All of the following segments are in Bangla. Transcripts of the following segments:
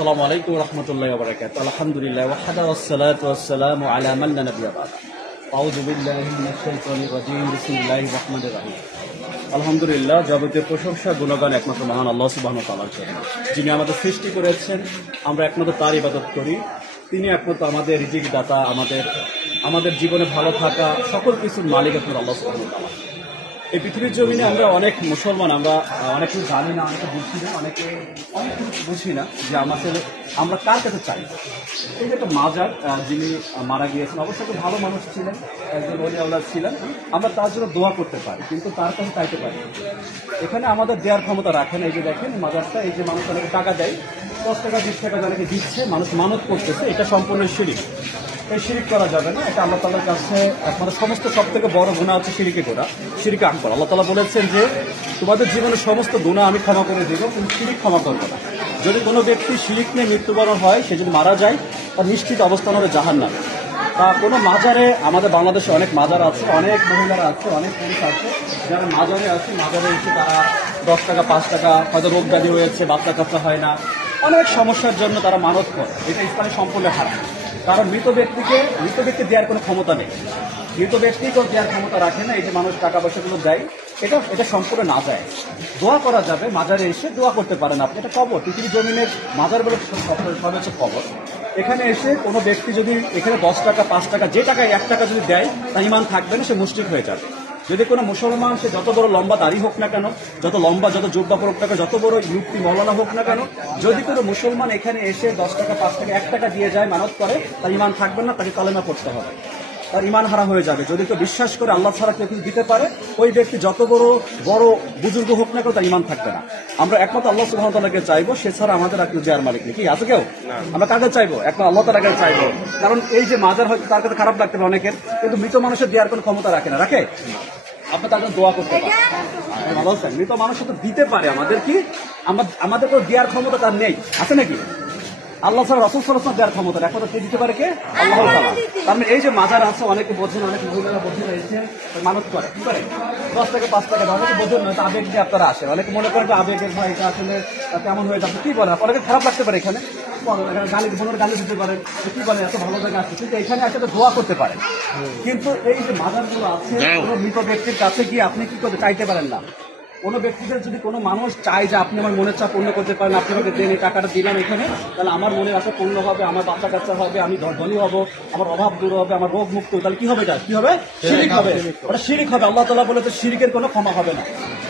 আসসালামু আলাইকুম রহমতুল্লাহি ওয়া বারাকাতুহু। আলহামদুলিল্লাহ ওয়াহদা ওয়াসসালাতু ওয়াসসালামু আলা মান লা নাবিয়্যা বা'দা। আউযু বিল্লাহি মিনাশ শাইতানির রাজীম। বিসমিল্লাহির রহমানির রহিম। আলহামদুলিল্লাহ, যাবতীয় প্রশংসা গুণগান একমাত্র মহান আল্লাহ সুবহানাহু ওয়া তাআলার জন্য, যিনি আমাদের সৃষ্টি করেছেন। আমরা একমাত্র তার ইবাদত করি। তিনি একমাত্র আমাদের রিজিক দাতা, আমাদের জীবনে ভালো থাকা সকল কিছুর মালিক একমাত্র আল্লাহ সুবহানাহু ওয়া তাআলা। এই পৃথিবীর জমিনে আমরা অনেক মুসলমান, আমরা অনেক কিছু জানি না, অনেকে বুঝি না, অনেক কিছু বুঝি না যে আমরা কার কাছে চাই। এই যে একটা মাজার, যিনি মারা গিয়েছেন, অবশ্যই একটা ভালো মানুষ ছিলেন, একজন ওলি আওলাদ ছিলেন, আমরা তার জন্য দোয়া করতে পারি, কিন্তু তার কাছে চাইতে পারি। এখানে আমাদের দেওয়ার ক্ষমতা রাখে না। এই যে দেখেন মাজারটা, এই যে মানুষ অনেকে টাকা দেয়, 10 টাকা 20 টাকা অনেকে দিচ্ছে, মানুষ মানত করতেছে, এটা সম্পূর্ণ শিরক। এই শিরিক করা যাবে না। এটা আল্লাহ তাআলার কাছে আপনার সমস্ত সব থেকে বড় গুনাহ হচ্ছে শিরিকে আকবার। আল্লাহ তাআলা বলেছেন যে তোমাদের জীবনের সমস্ত গুনাহ আমি ক্ষমা করে দেব, কিন্তু শিরিক ক্ষমা করবো না। যদি কোনো ব্যক্তি শিরিক নিয়ে মৃত্যুবরণ হয়, সে যদি মারা যায়, তার নিশ্চিত অবস্থান হবে জাহান্নাম। তা কোনো মাজারে, আমাদের বাংলাদেশে অনেক মাজার আছে, অনেক মহিলারা আছে, অনেক পুরুষ আছে যারা মাজারে আছে, মাজারে এসে তারা 10 টাকা 5 টাকা, হয়তো রোগ ব্যাধি হয়েছে, বাচ্চা কাচ্চা হয় না, অনেক সমস্যার জন্য তারা মানত করে। এটা ইসলামে সম্পূর্ণ হারাম। কারণ মৃত ব্যক্তিকে দেওয়ার কোনো ক্ষমতা নেই, মৃত ব্যক্তিকেও দেওয়ার ক্ষমতা রাখে না। এই যে মানুষ টাকা পয়সাগুলো দেয়, এটা সম্পূর্ণ না যায়। দোয়া করা যাবে, মাজারে এসে দোয়া করতে পারেন আপনি। এটা কবর, পৃথিবীর জমিনের মাজার বলে সব হচ্ছে কবর। এখানে এসে কোনো ব্যক্তি যদি এখানে 10 টাকা 5 টাকা, যে টাকায় 1 টাকা যদি দেয়, তার ঈমান থাকবে না, সে মুশরিক হয়ে যাবে। যদি কোনো মুসলমান, সে যত বড় লম্বা দাড়ি হোক না কেন, যত লম্বা, যত জুব্বা পরুক না কেন, যত বড় মুফতি মৌলানা হোক না কেন, যদি কোনো মুসলমান এখানে এসে 10 টাকা 5 টাকা 1 টাকা দিয়ে যায়, মানত করে, তার ঈমান থাকবে না, তাকে কালেমা পড়তে হবে, তার ঈমান হারা হয়ে যাবে। যদি কেউ বিশ্বাস করে আল্লাহ ছাড়া কেউ কিছু দিতে পারে, ওই ব্যক্তি যত বড় বুজুর্গ হোক না কেন, তার ঈমান থাকবে না। আমরা একমাত্র আল্লাহ সুবহানাহু ওয়া তাআলাকে চাইবো, সে ছাড়া আমাদের আর কেউ দেওয়ার মালিক নেই। কি আছে কেউ? আমরা কাকে চাইবো? একমাত্র আল্লাহ তাআলাকে চাইবো। কারণ এই যে মাজার, হয়তো তার কাছে খারাপ লাগতে পারে অনেকের, কিন্তু মৃত মানুষের দেওয়ার কোনো ক্ষমতা রাখে। আপনি তার জন্য দোয়া করতে পারেন। মৃত মানুষ তো দিতে পারে, আমাদের কোনো দেওয়ার ক্ষমতা তার নেই, আছে নাকি? আল্লাহ ছাড়া, রাসূল সাল্লাল্লাহু আলাইহি ওয়াসাল্লাম দেওয়ার ক্ষমতা একমাত্র কে দিতে পারে? কে? আল্লাহ তাআলা। তার মানে এই যে মাজার আছে, অনেকে বোঝেন, অনেক মহিলারা বোঝেন, এসে মানত করে, কি করে 10 টাকা 5 টাকা দেয়, অনেকে বোঝেন না, আবেগ দিয়ে আপনারা আসেন, অনেকে মনে করেন যে আবেগের ভাই, এটা আসলে কেমন হয়ে যাচ্ছে, কি বলেন, অনেকে খারাপ লাগতে পারে। এখানে গালি দিতে পারেন, কি বলেন, এত ভালো জায়গা আছে, কিন্তু এখানে আসলে দোয়া করতে পারেন। কিন্তু এই যে মাজারগুলো আছে, কোনো মৃত ব্যক্তির কাছে গিয়ে আপনি কি করতে চাইতে পারেন না। কোনো ব্যক্তিদের যদি কোনো মানুষ চায় যে আপনি আমার মনের চাপ পূর্ণ করতে পারেন, আপনি আমাকে দেন, এই টাকাটা দিলাম এখানে, তাহলে আমার মনের আশা পূর্ণ হবে, আমার বাচ্চা কাচ্চা হবে, আমি ধনী হব, আমার অভাব দূর হবে, আমার রোগ মুক্ত, তাহলে কি হবে? এটা কি হবে? শিরিক হবে। ওটা শিরিক হবে। আল্লাহ তাআলা বলে তো শিরিকের কোনো ক্ষমা হবে না।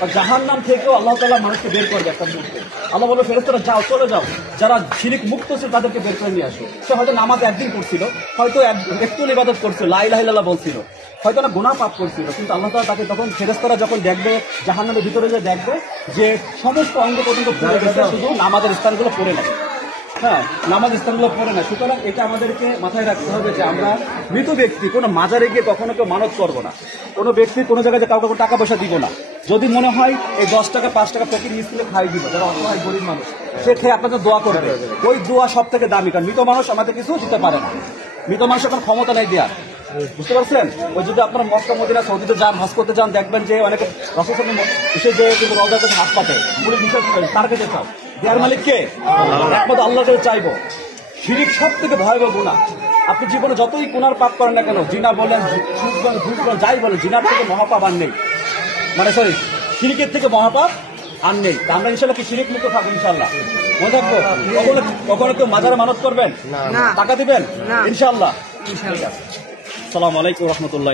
আর জাহান্নাম থেকেও আল্লাহ তাআলা মানুষকে বের করবে একটা মুহূর্তে। আল্লাহ বলে, ফেরেশতারা যাও, চলে যাও, যারা শিরিক মুক্ত ছিল তাদেরকে বের করে নিয়ে আসো। সে হয়তো নামাজ একদিন করছিল, হয়তো একটু ইবাদত করছিল, লা ইলাহা ইল্লাল্লাহ বলছিল, হয়তো না গুনাহ পাপ করছিল, কিন্তু আল্লাহ তাআলা তাকে তখন, ফেরেশতারা যখন দেখবে, জাহান্নামের ভিতরে যে দেখবে যে সমস্ত অঙ্গ পর্যন্ত পুড়ে গেছে, শুধু নামাজের স্থানগুলো পড়ে নেয়। হ্যাঁ, নামাজ স্থানগুলো পড়ে না। সুতরাং এটা আমাদেরকে মাথায় রাখতে হবে যে আমরা মৃত ব্যক্তি কোনো মাজারে গিয়ে কখনো কেউ মানত করবো না। কোনো ব্যক্তি কোনো জায়গায় কাউকে টাকা পয়সা দিব না। যদি মনে হয় এই 10 টাকা 5 টাকা ফকির স্কুলে খাই দিব, যারা অসহায় গরিব মানুষ, সে খেয়ে আপনাদের দোয়া করবে, ওই দোয়া সব থেকে দামি। কারণ মৃত মানুষ আমাদের কিছু দিতে পারে না, মৃত মানুষের কোনো ক্ষমতা নেই দেওয়ার। বুঝতে পারছেন? ওই যদি আপনারা মক্কা মদিনা সৌদিতে যান, হজ করতে যান, দেখবেন যে অনেকে রাসূল সাল্লাল্লাহু আলাইহি ওয়াসাল্লাম এসে যে কিন্তু রওজার কাছে হাত পাতে, পুরো বিশ্বাস করেন, তার কাছে চাও। দেওয়ার মালিক কে? একমাত্র আল্লাহর কাছে চাইবো। শিরিক সব থেকে ভয়াবহ গুনাহ। আপনি জীবনে যতই গুনার পাপ করেন না কেন, জিনা বলেন, সুদ বলেন, ঘুষ বলেন, যাই বলেন, জিনার থেকে মহাপাপ আর নেই, শিরিকের থেকে মহাপাপ আর নেই। তা আমরা ইনশাআল্লাহ কি শিরিক মুক্ত থাকবো? ইনশাআল্লাহ মনে থাকবো। কখনো কেউ মাজারে মানত করবেন, টাকা দিবেন? ইনশাআল্লাহ। ঠিক আছে। আসসালামু আলাইকুম রহমতুল্লাহ।